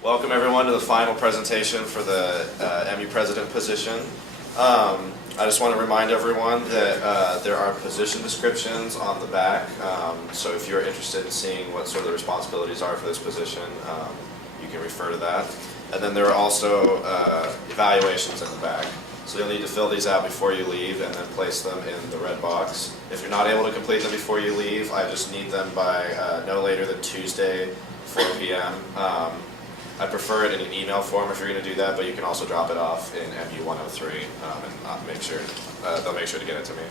Welcome everyone to the final presentation for the MU President position. I just want to remind everyone that there are position descriptions on the back, so if you're interested in seeing what sort of the responsibilities are for this position, you can refer to that. And then there are also evaluations in the back. So you'll need to fill these out before you leave and then place them in the red box. If you're not able to complete them before you leave, I just need them by no later than Tuesday, 4 p.m. I prefer it in an email form if you're going to do that, but you can also drop it off in MU 103 and make sure they'll make sure to get it to me.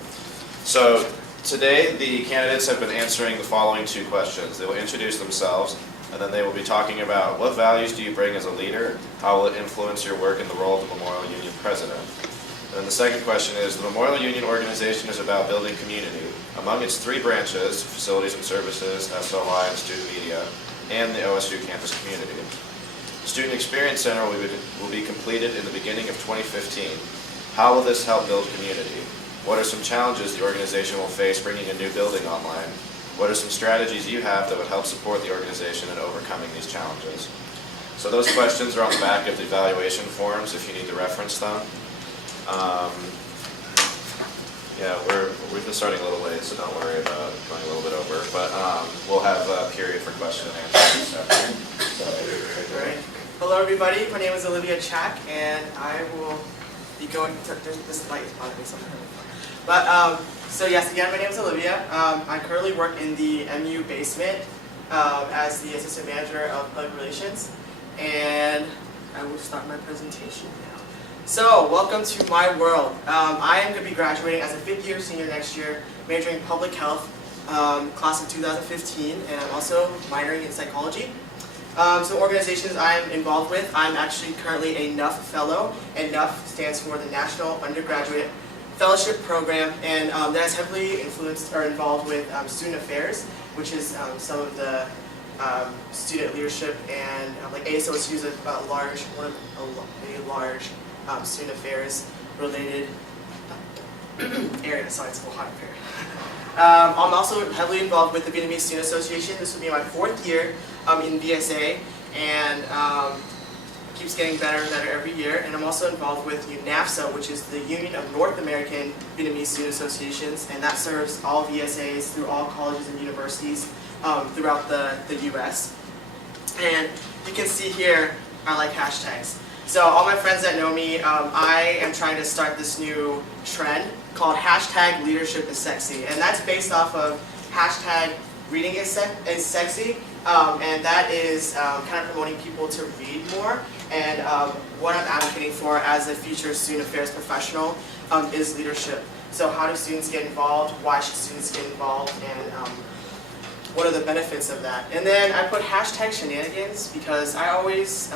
So today the candidates have been answering the following two questions. They will introduce themselves, and then they will be talking about what values do you bring as a leader, how will it influence your work in the role of the Memorial Union President. And then the second question is, the Memorial Union organization is about building community. Among its three branches, Facilities and Services, SOI, and Student Media, and the OSU campus community. The Student Experience Center will be completed in the beginning of 2015. How will this help build community? What are some challenges the organization will face bringing a new building online? What are some strategies you have that would help support the organization in overcoming these challenges? So those questions are on the back of the evaluation forms if you need to reference them. Yeah, we're just starting a little late, so don't worry about going a little bit over. But we'll have a period for question and answers after. All right. Hello, everybody. My name is Olyvia Chac, and I will be going. This light is bothering me something. But so yes, again, my name is Olyvia. I currently work in the MU basement as the assistant manager of public relations, and I will start my presentation now. So, welcome to my world. I am going to be graduating as a fifth-year senior next year, majoring in public health, class of 2015, and I'm also minoring in psychology. So organizations I'm involved with, I'm actually currently a NUF fellow, and NUF stands for the National Undergraduate Fellowship Program, and that is heavily influenced or involved with student affairs, which is some of the student leadership, and like ASOSU is a large student affairs related area. Sorry, it's a little hot up here. I'm also heavily involved with the Vietnamese Student Association. This will be my fourth year in VSA, and keeps getting better and better every year. And I'm also involved with UNAFSA, which is the Union of North American Vietnamese Student Associations, and that serves all VSAs through all colleges and universities throughout the U.S. And you can see here, I like hashtags. So all my friends that know me, I am trying to start this new trend called hashtag leadership is sexy. And that's based off of hashtag reading is sexy. And that is kind of promoting people to read more. And what I'm advocating for as a future student affairs professional is leadership. So how do students get involved? Why should students get involved? And what are the benefits of that? And then I put hashtag shenanigans because I always,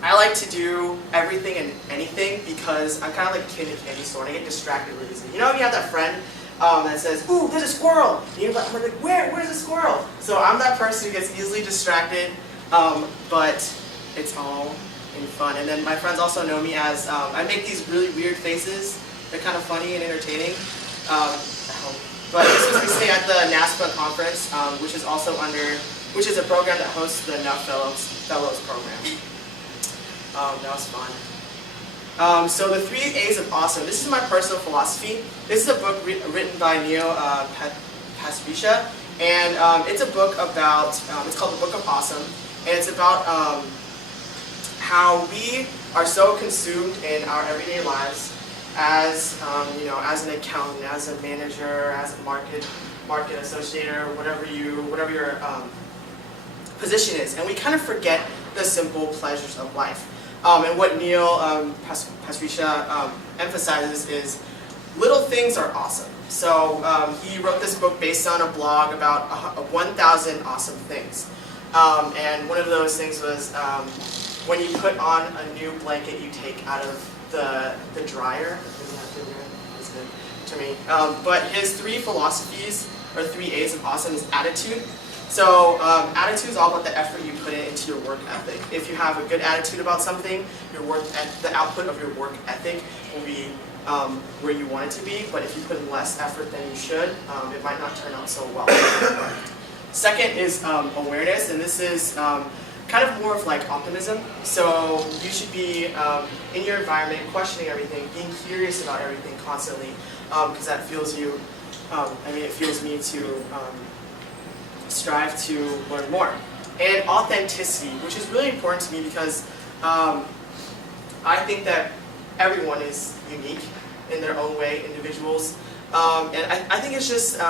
I like to do everything and anything because I'm kind of like a kid in a candy store and I get distracted really easily. You know, you have that friend that says, "Ooh, there's a squirrel." And you're like, where's the squirrel? So I'm that person who gets easily distracted, but it's all in fun. And then my friends also know me as, I make these really weird faces. They're kind of funny and entertaining. But this was recently at the NASPA conference, which is a program that hosts the NUF Fellows program. That was fun. So the 3 A's of awesome. This is my personal philosophy. This is a book written by Neil Pasricha, and it's a book about, it's called The Book of Awesome, and it's about how we are so consumed in our everyday lives as, as an accountant, as a manager, as a market associator, whatever your position is, and we kind of forget the simple pleasures of life. And what Neil Pasricha emphasizes is little things are awesome. So he wrote this book based on a blog about 1,000 awesome things. And one of those things was when you put on a new blanket you take out of the dryer. That's good to me. But his 3 philosophies, or 3 A's of awesome, is attitude. So attitude is all about the effort you put into your work ethic. If you have a good attitude about something, the output of your work ethic will be where you want it to be. But if you put in less effort than you should, it might not turn out so well. Second is awareness, and this is kind of more of like optimism. So you should be in your environment, questioning everything, being curious about everything constantly, because that fuels you. It fuels me to strive to learn more. And authenticity, which is really important to me because I think that everyone is unique in their own way, individuals. And I think it's just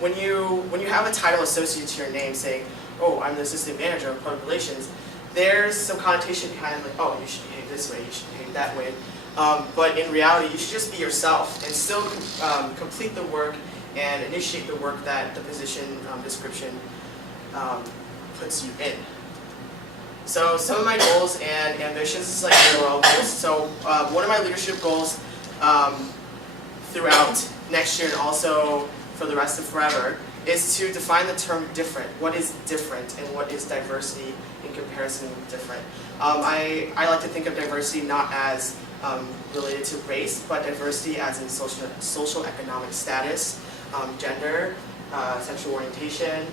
when you have a title associated to your name saying, oh, I'm the assistant manager of public relations, there's some connotation behind it, like, oh, you should behave this way, you should behave that way. But in reality, you should just be yourself and still complete the work and initiate the work that the position description puts you in. So some of my goals and ambitions is like overall goals. So one of my leadership goals throughout next year and also for the rest of forever is to define the term different. What is different and what is diversity in comparison with different? I like to think of diversity not as related to race, but diversity as in social economic status, gender, sexual orientation,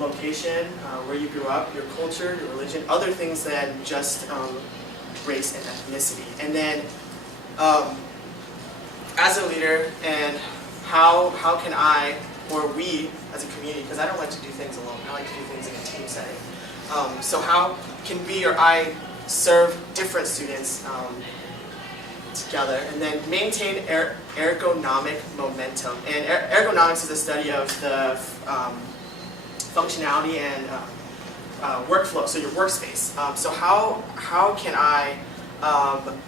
location, where you grew up, your culture, your religion, other things than just race and ethnicity. And then as a leader, and how can I, or we as a community, because I don't like to do things alone, I like to do things in a team setting. So how can we or I serve different students together, and then maintain ergonomic momentum. And ergonomics is a study of the functionality and workflow, so your workspace. So how can I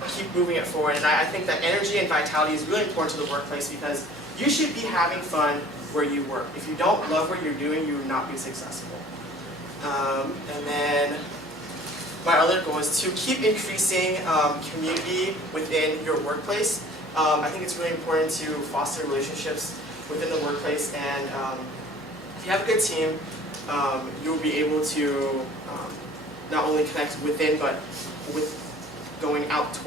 keep moving it forward? And I think that energy and vitality is really important to the workplace because you should be having fun where you work. If you don't love what you're doing, you will not be successful. And then my other goal is to keep increasing community within your workplace. I think it's really important to foster relationships within the workplace, and if you have a good team, you'll be able to not only connect within, but with going out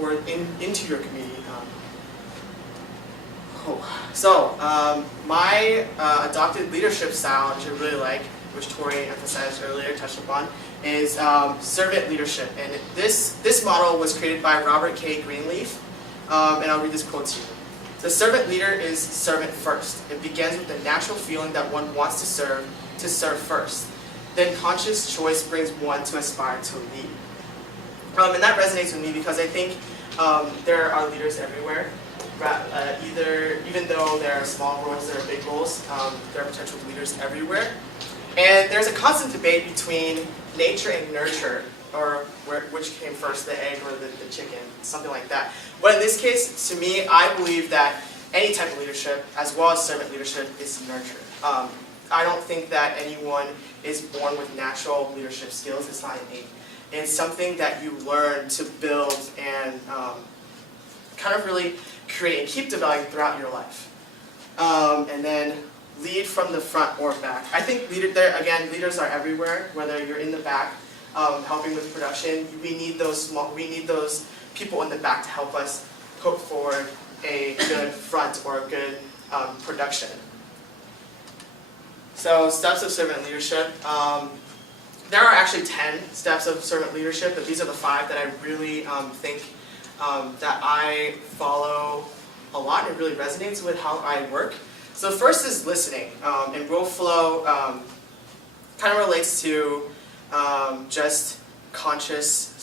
into your community. So my adopted leadership style, which I really like, which Tori emphasized earlier, touched upon, is servant leadership. And this model was created by Robert K. Greenleaf, and I'll read this quote to you. The servant leader is servant first. It begins with the natural feeling that one wants to serve first. Then conscious choice brings one to aspire to lead. And that resonates with me because I think there are leaders everywhere. Even though there are small roles, there are big roles, there are potential leaders everywhere. And there's a constant debate between nature and nurture, or which came first, the egg or the chicken, something like that. But in this case, to me, I believe that any type of leadership, as well as servant leadership, is nurture. I don't think that anyone is born with natural leadership skills. It's not innate. It's something that you learn to build and kind of really create and keep developing throughout your life. And then lead from the front or back. I think leaders are everywhere, whether you're in the back helping with production. We need those people in the back to help us put forward a good front or a good production. So steps of servant leadership. There are actually 10 steps of servant leadership, but these are the 5 that I really think that I follow a lot, and it really resonates with how I work. So the first is listening, and role flow kind of relates to just conscious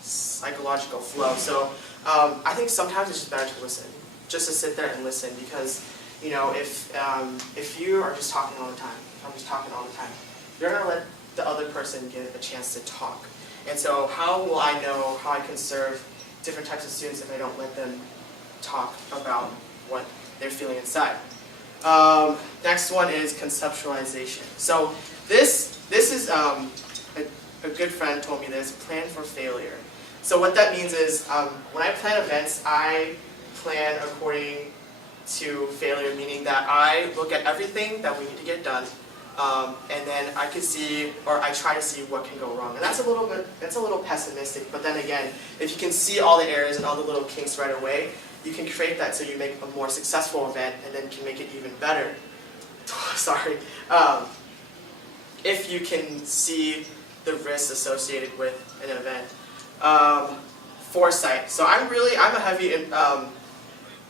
psychological flow. So I think sometimes it's just better to listen, just to sit there and listen, because if you are just talking all the time, you're gonna let the other person get a chance to talk. And so how will I know how I can serve different types of students if I don't let them talk about what they're feeling inside? Next one is conceptualization. So this is a good friend told me this, plan for failure. So what that means is when I plan events, I plan according to failure, meaning that I look at everything that we need to get done, and then I can see, or I try to see what can go wrong. And that's a little pessimistic, but then again, if you can see all the errors and all the little kinks right away, you can create that so you make a more successful event and then can make it even better. Sorry. If you can see the risks associated with an event. Foresight. So I'm a heavy,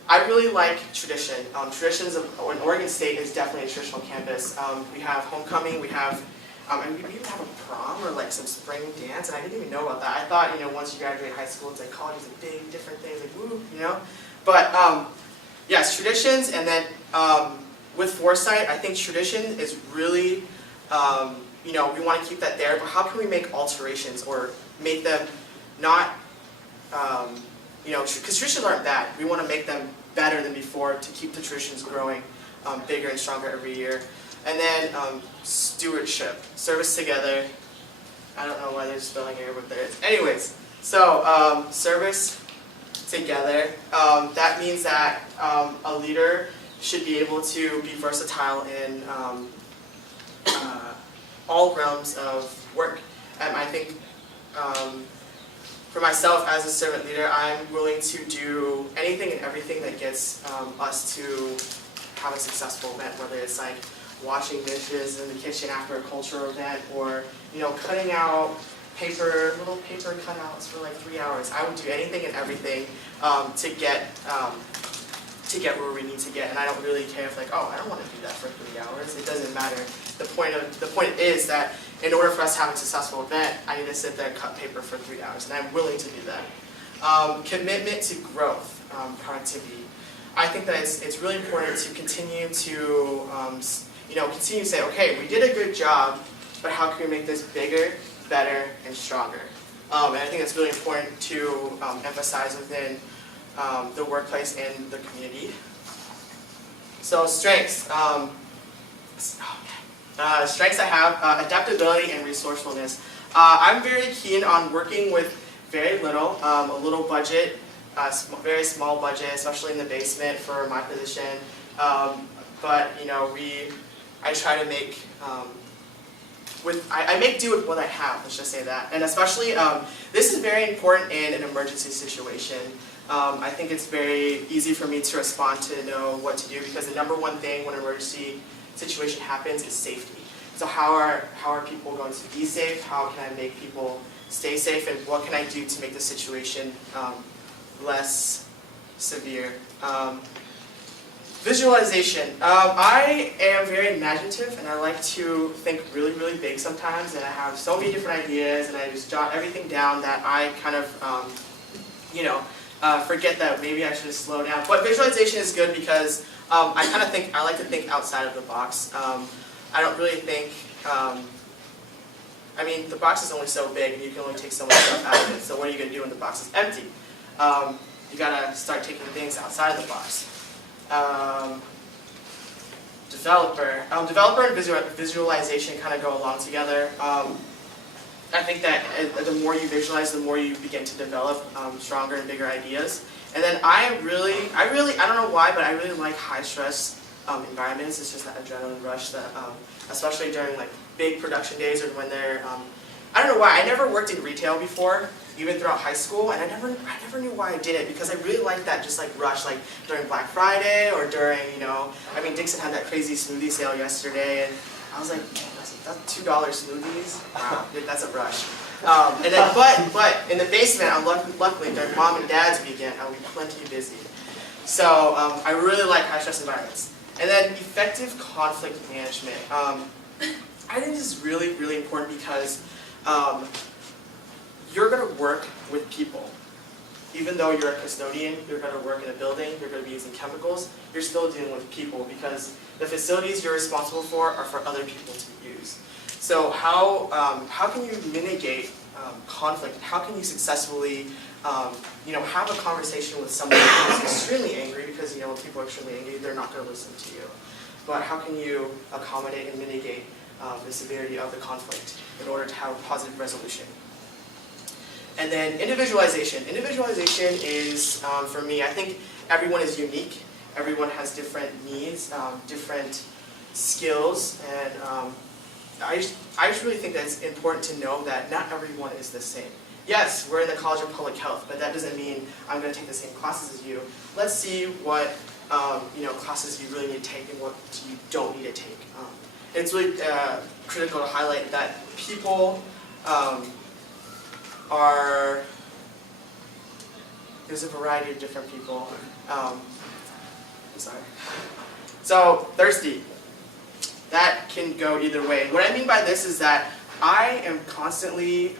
I really like tradition. Traditions of Oregon State is definitely a traditional campus. We have homecoming, we have, and we even have a prom or like some spring dance, and I didn't even know about that. I thought, once you graduate high school, it's like college is a big, different thing, like woo, But yes, traditions, and then with foresight, I think tradition is really, we want to keep that there, but how can we make alterations or make them not, because traditions aren't bad. We want to make them better than before to keep the traditions growing bigger and stronger every year. And then stewardship, service together. I don't know why there's spelling error, but there is. Anyways, so service together. That means that a leader should be able to be versatile in all realms of work. And I think for myself as a servant leader, I'm willing to do anything and everything that gets us to have a successful event, whether it's like washing dishes in the kitchen after a cultural event, or cutting out little paper cutouts for like 3 hours. I would do anything and everything to get where we need to get, and I don't really care if I don't want to do that for 3 hours. It doesn't matter. The point is that in order for us to have a successful event, I need to sit there and cut paper for 3 hours, and I'm willing to do that. Commitment to growth, productivity. I think that it's really important to continue to continue to say, okay, we did a good job, but how can we make this bigger, better, and stronger? And I think that's really important to emphasize within the workplace and the community. So strengths. Strengths I have, adaptability and resourcefulness. I'm very keen on working with very little, a little budget, very small budget, especially in the basement for my position. But I try to make I make do with what I have. Let's just say that, and especially this is very important in an emergency situation. I think it's very easy for me to respond to know what to do, because the number one thing when an emergency situation happens is safety. So how are people going to be safe? How can I make people stay safe? And what can I do to make the situation less severe? Visualization. I am very imaginative, and I like to think really, really big sometimes, and I have so many different ideas, and I just jot everything down that I kind of, forget that maybe I should slow down. But visualization is good because I like to think outside of the box. I don't really think, the box is only so big, and you can only take so much stuff out of it. So what are you going to do when the box is empty? You got to start taking things outside of the box. Developer and visualization kind of go along together. I think that the more you visualize, the more you begin to develop stronger and bigger ideas. And then I don't know why, but I really like high stress environments. It's just that adrenaline rush that, especially during like big production days, or when they're, I don't know why. I never worked in retail before, even throughout high school, and I never knew why I did it, because I really like that just like rush, like during Black Friday or during, Dixon had that crazy smoothie sale yesterday, and I was like, man, that's $2 smoothies. Wow, that's a rush. And then, but in the basement, luckily during Mom and Dad's weekend, I'll be plenty busy. So I really like high stress environments. And then effective conflict management. I think this is really, really important because you're going to work with people. Even though you're a custodian, you're going to work in a building, you're going to be using chemicals, you're still dealing with people, because the facilities you're responsible for are for other people to use. So how can you mitigate conflict? How can you successfully have a conversation with someone who's extremely angry, because when people are extremely angry, they're not going to listen to you. But how can you accommodate and mitigate the severity of the conflict in order to have a positive resolution? And then individualization. Individualization is, for me, I think everyone is unique. Everyone has different needs, different skills, and I just really think that it's important to know that not everyone is the same. Yes, we're in the College of Public Health, but that doesn't mean I'm going to take the same classes as you. Let's see what classes you really need to take and what you don't need to take. It's really critical to highlight that people are, there's a variety of different people. I'm sorry. So, thirsty. That can go either way. What I mean by this is that I am constantly,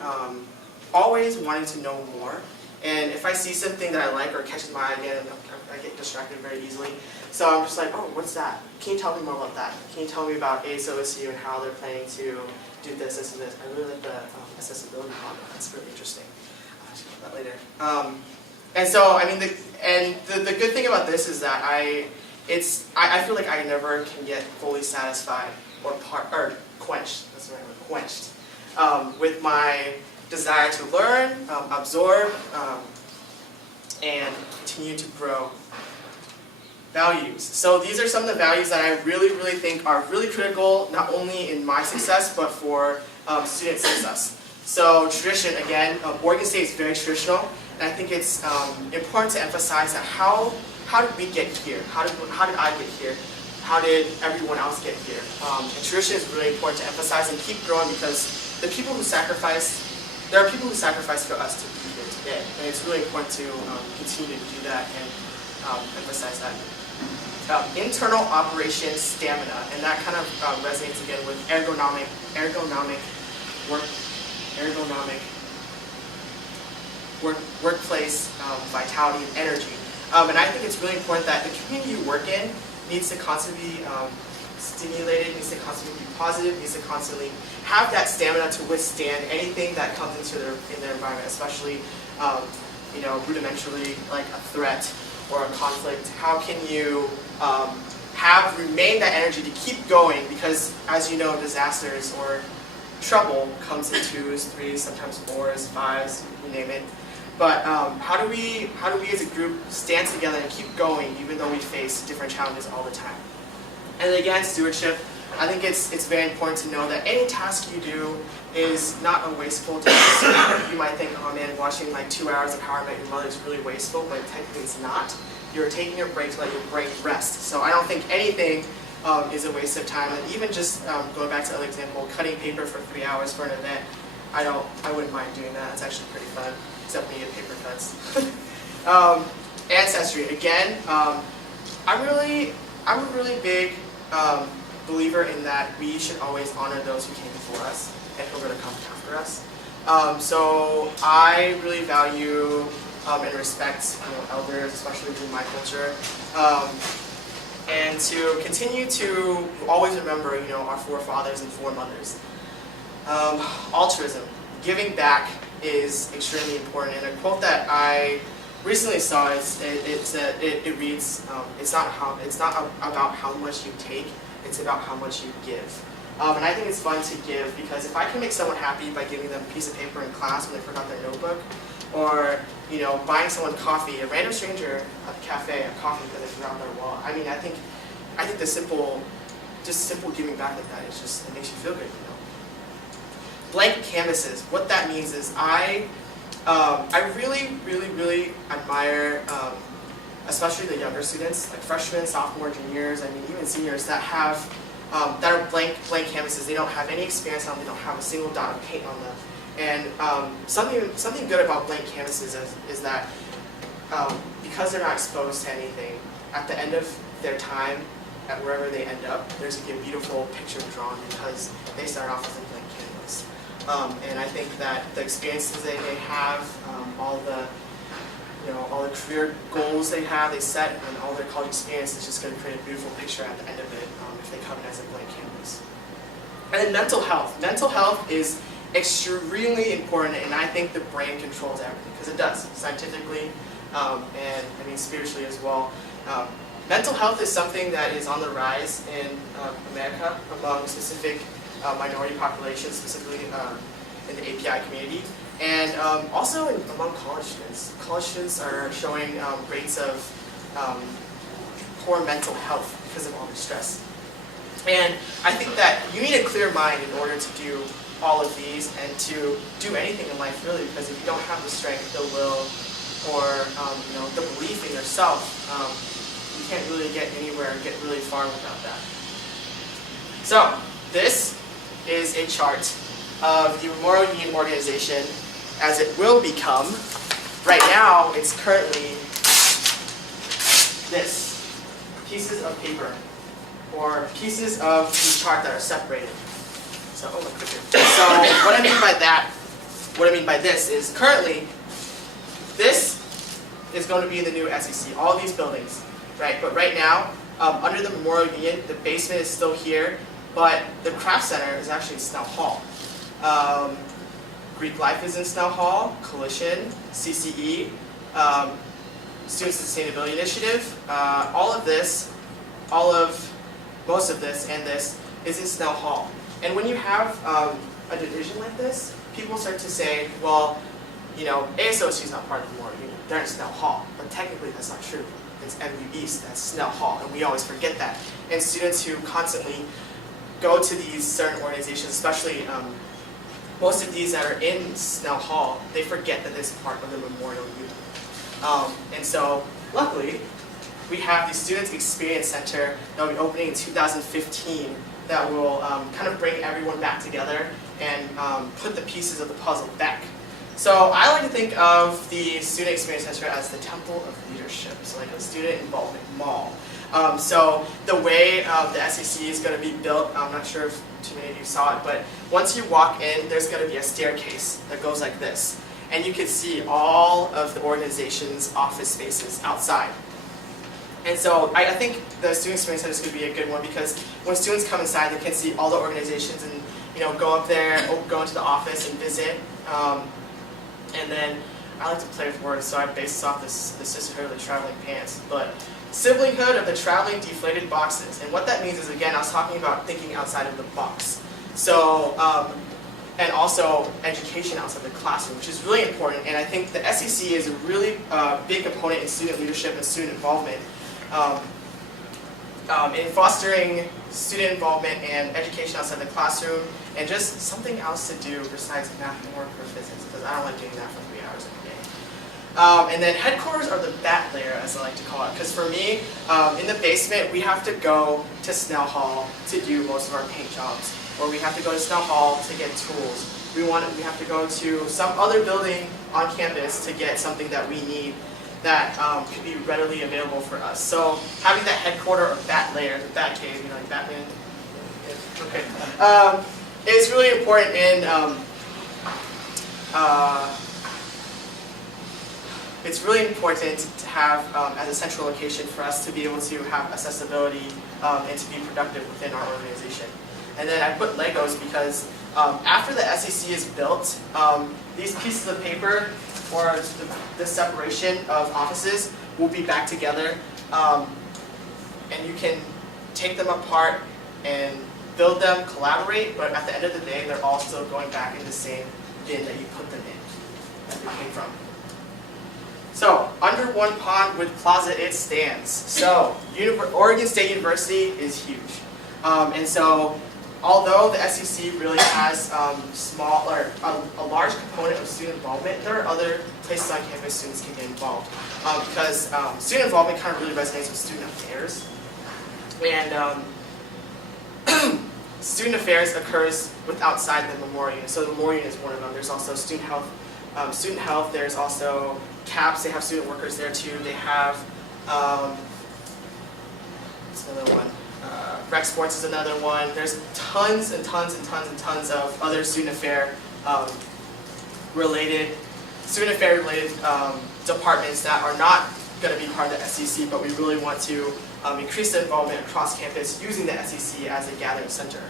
always wanting to know more. And if I see something that I like or catches my eye again, I get distracted very easily. So I'm just like, oh, what's that? Can you tell me more about that? Can you tell me about ASOSU and how they're planning to do this, this, and this? I really like the accessibility model. That's really interesting. I'll talk about that later. And so, I mean, the good thing about this is that I feel like I never can get fully satisfied or quenched. That's the right word, quenched with my desire to learn, absorb, and continue to grow. Values. So these are some of the values that I really, really think are really critical, not only in my success, but for student success. So tradition, again, Oregon State is very traditional, and I think it's important to emphasize that how did we get here? How did I get here? How did everyone else get here? And tradition is really important to emphasize and keep growing because the people who sacrifice, there are people who sacrifice for us to be here today, and it's really important to continue to do that and emphasize that. Internal operation stamina, and that kind of resonates again with ergonomic workplace vitality and energy. And I think it's really important that the community you work in needs to constantly be stimulated, needs to constantly be positive, needs to constantly have that stamina to withstand anything that comes into their environment, especially rudimentarily like a threat or a conflict. How can you remain that energy to keep going? Because as you know, disasters or trouble comes in 2s, 3s, sometimes 4s, 5s, you name it. But how do we as a group stand together and keep going even though we face different challenges all the time? And again, stewardship. I think it's very important to know that any task you do is not a wasteful task. You might think, oh man, watching like 2 hours of How I Met Your Mother is really wasteful, but technically it's not. You're taking your break to let your brain rest. So I don't think anything is a waste of time. And even just going back to the other example, cutting paper for 3 hours for an event, I wouldn't mind doing that. It's actually pretty fun, except when you get paper cuts. Ancestry. Again, I'm a really big believer in that we should always honor those who came before us and who are going to come after us. So I really value and respect elders, especially in my culture, and to continue to always remember our forefathers and foremothers. Altruism, giving back is extremely important. And a quote that I recently saw it reads, it's not about how much you take, it's about how much you give. And I think it's fun to give because if I can make someone happy by giving them a piece of paper in class when they forgot their notebook, or buying someone coffee, a random stranger at the cafe, a coffee because they forgot their wallet. I mean, I think the simple giving back like that is just, it makes you feel good. Blank canvases. What that means is I really, really, really admire, especially the younger students, like freshmen, sophomore, juniors, I mean even seniors that have that are blank canvases. They don't have any experience on them. They don't have a single dot of paint on them. And something good about blank canvases is that because they're not exposed to anything, at the end of their time, at wherever they end up, there's going to be a beautiful picture drawn because they start off with a blank canvas. And I think that the experiences they have, all the career goals they have, they set, and all their college experience is just going to create a beautiful picture at the end of it if they come in as a blank canvas. And then mental health. Mental health is extremely important, and I think the brain controls everything, because it does, scientifically, and I mean spiritually as well. Mental health is something that is on the rise in America among specific minority populations, specifically in the API community, and also among college students. College students are showing rates of poor mental health because of all the stress. And I think that you need a clear mind in order to do all of these and to do anything in life, really, because if you don't have the strength, the will, or the belief in yourself, you can't really get anywhere and get really far without that. So this is a chart of the Memorial Union organization as it will become. Right now, it's currently this, pieces of paper, or pieces of the chart that are separated. So, oh, my clicker. So what I mean by this is currently, this is going to be in the new SEC, all these buildings, right? But right now, under the Memorial Union, the basement is still here, but the craft center is actually in Snell Hall. Greek Life is in Snell Hall, Coalition, CCE, Student Sustainability Initiative, most of this and this is in Snell Hall. And when you have a division like this, people start to say, well, you know, ASOC is not part of the Memorial Union, they're in Snell Hall, but technically that's not true. It's MU East, that's Snell Hall, and we always forget that. And students who constantly go to these certain organizations, especially most of these that are in Snell Hall, they forget that it's part of the Memorial Union. And so, luckily, we have the Student Experience Center that will be opening in 2015 that will kind of bring everyone back together and put the pieces of the puzzle back. So I like to think of the Student Experience Center as the temple of leadership, so like a student involvement mall. So the way the SEC is going to be built, I'm not sure if too many of you saw it, but once you walk in, there's going to be a staircase that goes like this. And you can see all of the organization's office spaces outside. And so I think the Student Experience Center is going to be a good one because when students come inside, they can see all the organizations and go up there, go into the office and visit. And then I like to play with words, so I base this off the sisterhood of the traveling pants. But siblinghood of the traveling deflated boxes. And what that means is, again, I was talking about thinking outside of the box. So, and also education outside the classroom, which is really important. And I think the SEC is a really big component in student leadership and student involvement. In fostering student involvement and education outside the classroom, and just something else to do besides math, homework, or physics, because I don't like doing that for 3 hours every day. And then headquarters are the bat layer, as I like to call it, because for me, in the basement, we have to go to Snell Hall to do most of our paint jobs, or we have to go to Snell Hall to get tools. We have to go to some other building on campus to get something that we need that could be readily available for us. So having that headquarter or bat layer, the bat cave, like Batman, okay, is really important in it's really important to have as a central location for us to be able to have accessibility and to be productive within our organization. And then I put Legos because after the SEC is built, these pieces of paper or the separation of offices will be back together, and you can take them apart and build them, collaborate, but at the end of the day, they're all still going back in the same bin that you put them in, that they came from. So, under one pond with plaza it stands. So, Oregon State University is huge. And so, although the SEC really has a large component of student involvement, there are other places on campus students can get involved. Because student involvement kind of really resonates with student affairs. And student affairs occurs outside the Memorial Union. So the Memorial Union is one of them. There's also student health, there's also CAPS, they have student workers there too. They have, what's another one? Rec Sports is another one. There's tons and tons and tons and tons of other student affair related departments that are not going to be part of the SEC, but we really want to increase the involvement across campus using the SEC as a gathering center.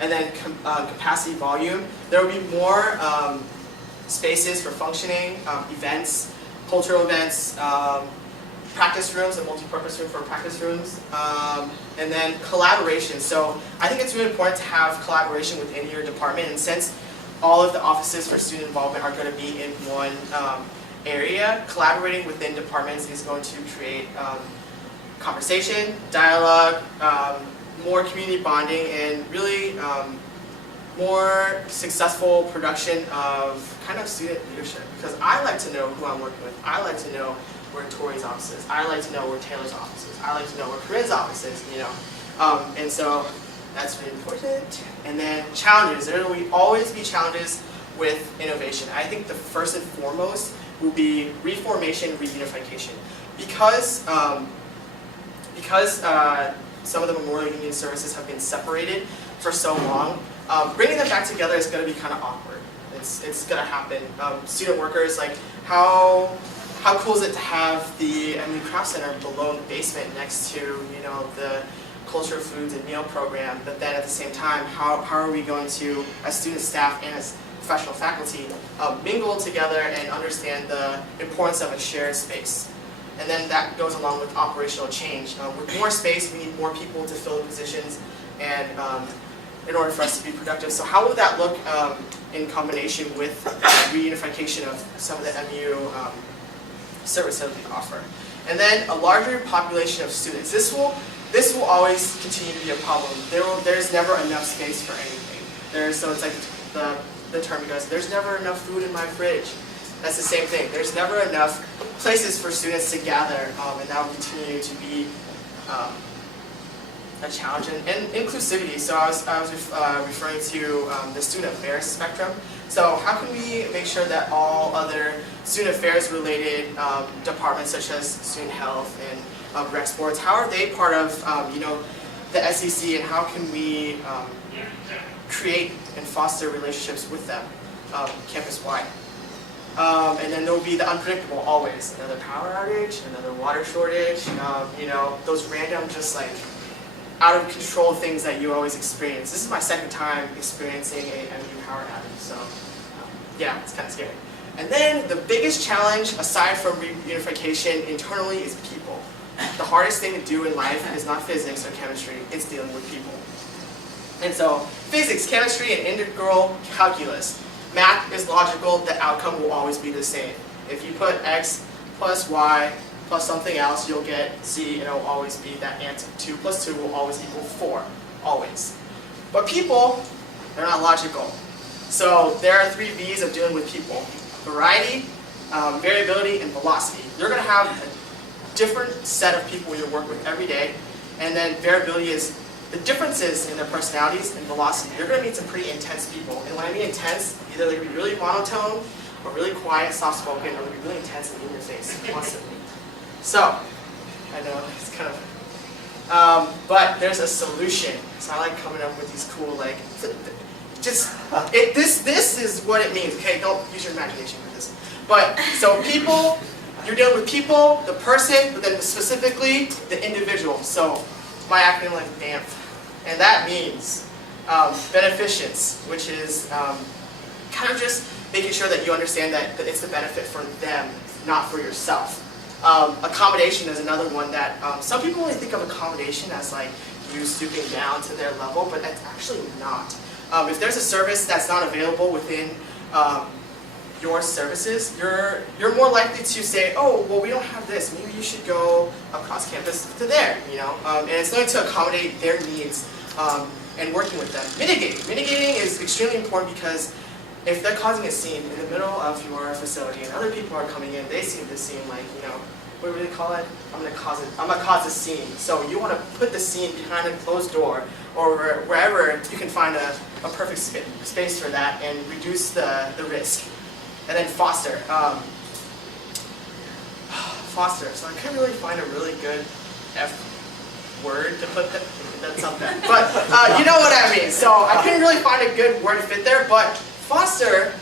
And then capacity volume, there will be more spaces for functioning, events, cultural events, practice rooms, a multi-purpose room for practice rooms, and then collaboration. So I think it's really important to have collaboration within your department, and since all of the offices for student involvement are going to be in one area, collaborating within departments is going to create conversation, dialogue, more community bonding, and really more successful production of kind of student leadership. Because I like to know who I'm working with. I like to know where Tori's office is. I like to know where Taylor's office is. I like to know where Corinne's office is, And so That's really important. And then challenges. There will always be challenges with innovation. I think the first and foremost will be reformation, reunification. Because some of the Memorial Union services have been separated for so long, bringing them back together is going to be kind of awkward. It's going to happen. Student workers, like how cool is it to have the MU Craft Center below in the basement next to the Culture, Foods, and Meal program, but then at the same time, how are we going to, as student staff and as professional faculty, mingle together and understand the importance of a shared space? And then that goes along with operational change. With more space, we need more people to fill the positions and in order for us to be productive. So how would that look in combination with reunification of some of the MU services that we offer? And then a larger population of students. This will always continue to be a problem. There's never enough space for anything. So it's like the term you guys, there's never enough food in my fridge. That's the same thing. There's never enough places for students to gather, and that will continue to be a challenge. And inclusivity. So I was referring to the student affairs spectrum. So how can we make sure that all other student affairs related departments, such as student health and rec sports, how are they part of the SEC, and how can we create and foster relationships with them campus-wide? And then there will be the unpredictable always. Another power outage, another water shortage, those random just like out of control things that you always experience. This is my second time experiencing a MU power outage, so yeah, it's kind of scary. And then the biggest challenge, aside from reunification internally, is people. The hardest thing to do in life is not physics or chemistry, it's dealing with people. And so physics, chemistry, and integral calculus. Math is logical, the outcome will always be the same. If you put x plus y plus something else, you'll get z, and it will always be that answer. 2 plus 2 will always equal 4, always. But people, they're not logical. So there are 3 V's of dealing with people. Variety, variability, and velocity. You're going to have a different set of people you work with every day, and then variability is the differences in their personalities and velocity. You're going to meet some pretty intense people, and when I mean intense, either they're going to be really monotone, or really quiet, soft-spoken, or they're going to be really intense and in your face constantly. So, I know it's kind of, but there's a solution. So I like coming up with these cool, like, this is what it means. Okay, don't use your imagination for this. But so people, you're dealing with people, the person, but then specifically the individual. So my acronym like BAMF, and that means beneficence, which is kind of just making sure that you understand that it's the benefit for them, not for yourself. Accommodation is another one that some people only think of accommodation as like you stooping down to their level, but that's actually not. If there's a service that's not available within your services, you're more likely to say, oh, well, we don't have this. Maybe you should go across campus to there, and it's going to accommodate their needs and working with them. Mitigating is extremely important because if they're causing a scene in the middle of your facility and other people are coming in, they see this scene like, what do they call it? I'm gonna cause a scene. So you want to put the scene behind a closed door or wherever you can find a perfect space for that and reduce the risk. And then foster. Foster. So I couldn't really find a really good word to put that's something. But you know what I mean. So I couldn't really find a good word to fit there, but foster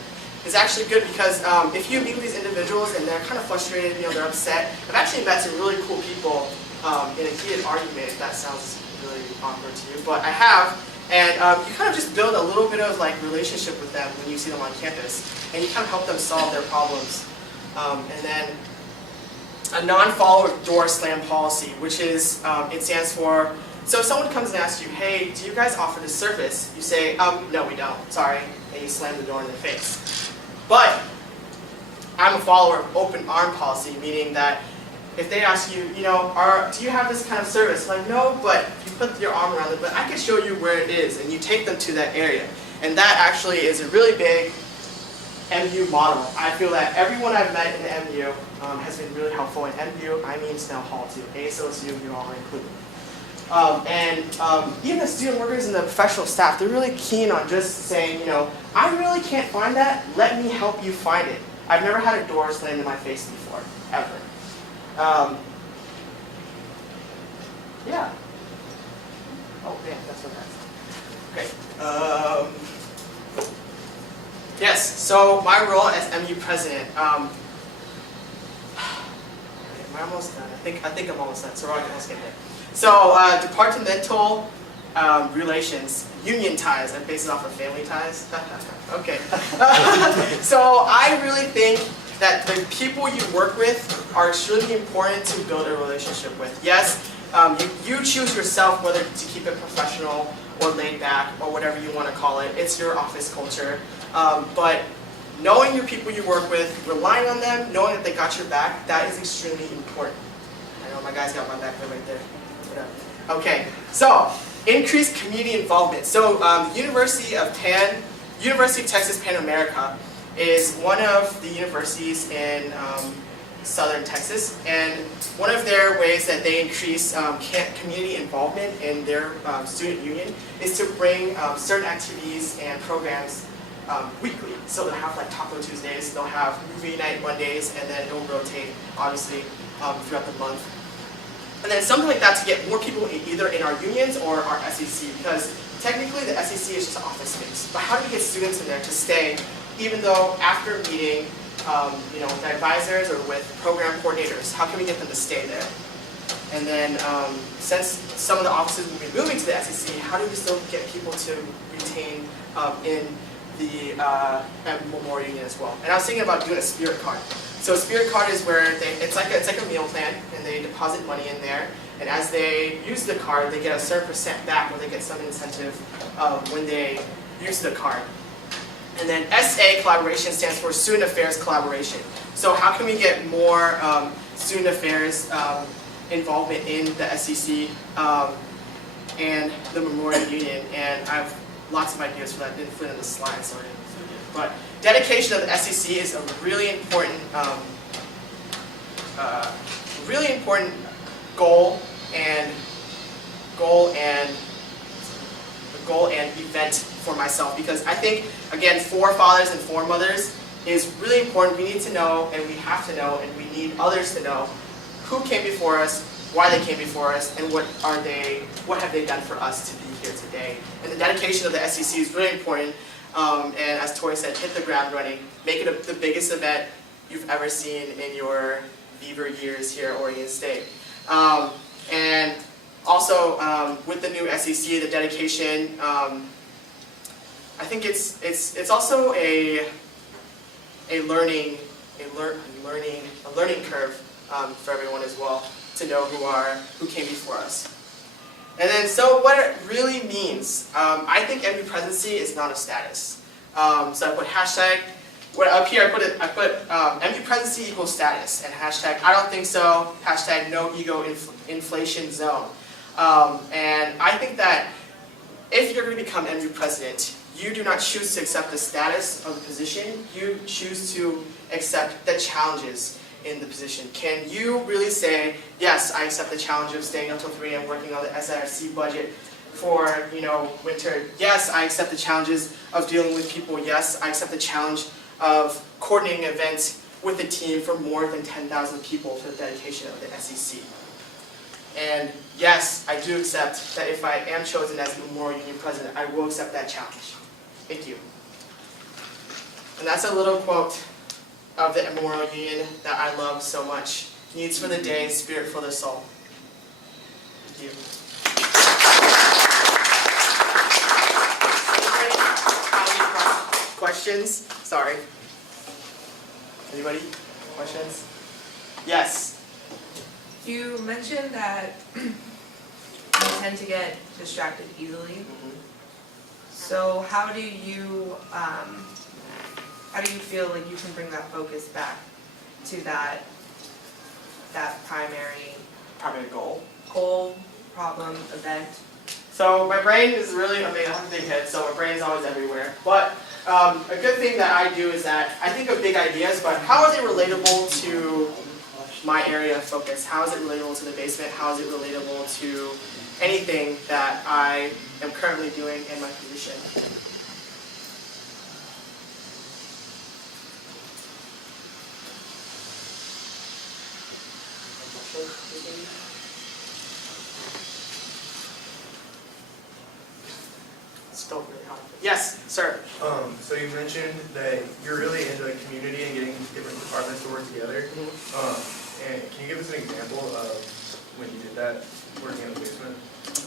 is actually good because if you meet with these individuals and they're kind of frustrated, they're upset. I've actually met some really cool people in a heated argument, if that sounds really awkward to you, but I have. And you kind of just build a little bit of like relationship with them when you see them on campus, and you kind of help them solve their problems. And then a non-follower door slam policy, which is, it stands for, so if someone comes and asks you, hey, do you guys offer this service? You say, no, we don't, sorry, and you slam the door in their face. But I'm a follower of open arm policy, meaning that if they ask you, do you have this kind of service? Like, no, but you put your arm around it, but I can show you where it is, and you take them to that area. And that actually is a really big MU model. I feel that everyone I've met in the MU has been really helpful. In MU, I mean Snell Hall too. ASOSU, you're all included. Even the student workers and the professional staff, they're really keen on just saying, I really can't find that, let me help you find it. I've never had a door slammed in my face before, ever. Yeah. Oh, man, that's what that's. Okay. Yes, so my role as MU president. Am I almost done? I think I'm almost done, so we're almost getting there. So, departmental relations, union ties. I base it off of family ties. Okay. So I really think that the people you work with are extremely important to build a relationship with. Yes, you choose yourself whether to keep it professional or laid back or whatever you want to call it. It's your office culture. But knowing your people you work with, relying on them, knowing that they got your back, that is extremely important. I know my guys got my back right there. Okay, so increased community involvement. So the University of Texas Pan America is one of the universities in southern Texas, and one of their ways that they increase community involvement in their student union is to bring certain activities and programs weekly. So they'll have like Taco Tuesdays, they'll have movie night Mondays, and then it'll rotate, obviously, throughout the month. And then something like that to get more people either in our unions or our SEC, because technically the SEC is just an office space. But how do we get students in there to stay, even though after meeting, with advisors or with program coordinators, how can we get them to stay there? And then since some of the offices will be moving to the SEC, how do we still get people to retain in the Memorial Union as well? And I was thinking about doing a spirit card. So a spirit card is where it's like a meal plan, and they deposit money in there, and as they use the card, they get a certain % back, or they get some incentive when they use the card. And then SA collaboration stands for Student Affairs Collaboration. So how can we get more student affairs involvement in the SEC and the Memorial Union? And I have lots of ideas for that. I didn't fit in the slides, so I didn't. But dedication of the SEC is a really important goal and event for myself, because I think, again, for fathers and for mothers is really important. We need to know, and we have to know, and we need others to know who came before us, why they came before us, and what have they done for us to be here today. And the dedication of the SEC is really important. And as Tori said, hit the ground running. Make it the biggest event you've ever seen in your Beaver years here at Oregon State. And also, with the new SEC, the dedication, I think it's also a learning curve for everyone as well, to know who came before us. And then, so what it really means, I think MU presidency is not a status. So I put hashtag. Up here I put MU presidency equals status, and hashtag I don't think so. Hashtag no ego inflation zone. And I think that if you're going to become MU president, you do not choose to accept the status of the position. You choose to accept the challenges in the position. Can you really say, yes, I accept the challenge of staying until 3 a.m. working on the SRC budget for winter? Yes, I accept the challenges of dealing with people. Yes, I accept the challenge of coordinating events with a team for more than 10,000 people for the dedication of the SEC. And yes, I do accept that if I am chosen as the Memorial Union president, I will accept that challenge. Thank you. And that's a little quote of the Memorial Union that I love so much. Needs for the day, spirit for the soul. Thank you. Questions? Sorry. Anybody? Questions? Yes. You mentioned that you tend to get distracted easily. Mm-hmm. So how do you feel like you can bring that focus back to that primary goal. problem, event? So my brain is really, I have a big head, so my brain is always everywhere. But a good thing that I do is that I think of big ideas, but how are they relatable to my area of focus. How is it relatable to the basement? How is it relatable to anything that I am currently doing in my position? Still really hot. Yes, sir. So you mentioned that you're really into the community and getting different departments to work together. And can you give us an example of when you did that, working in the basement?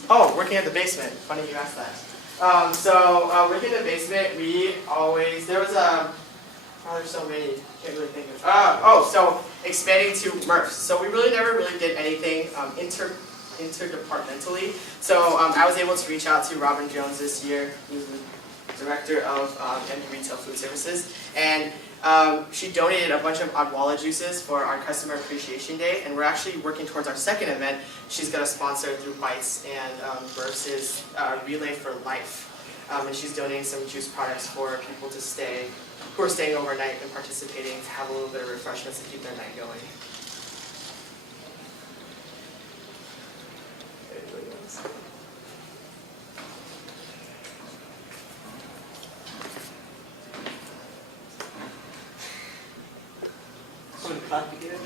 Oh, working at the basement. Funny you asked that. Working in the basement, there's so many, can't really think of. So expanding to MRFs. So we really never did anything interdepartmentally. So I was able to reach out to Robin Jones this year, who's the director of MU Retail Food Services, and she donated a bunch of Odwalla juices for our Customer Appreciation Day, and we're actually working towards our second event. She's going to sponsor through Bites and Versus Relay for Life, and she's donating some juice products for people who are staying overnight and participating to have a little bit of refreshments to keep their night going. Clap again.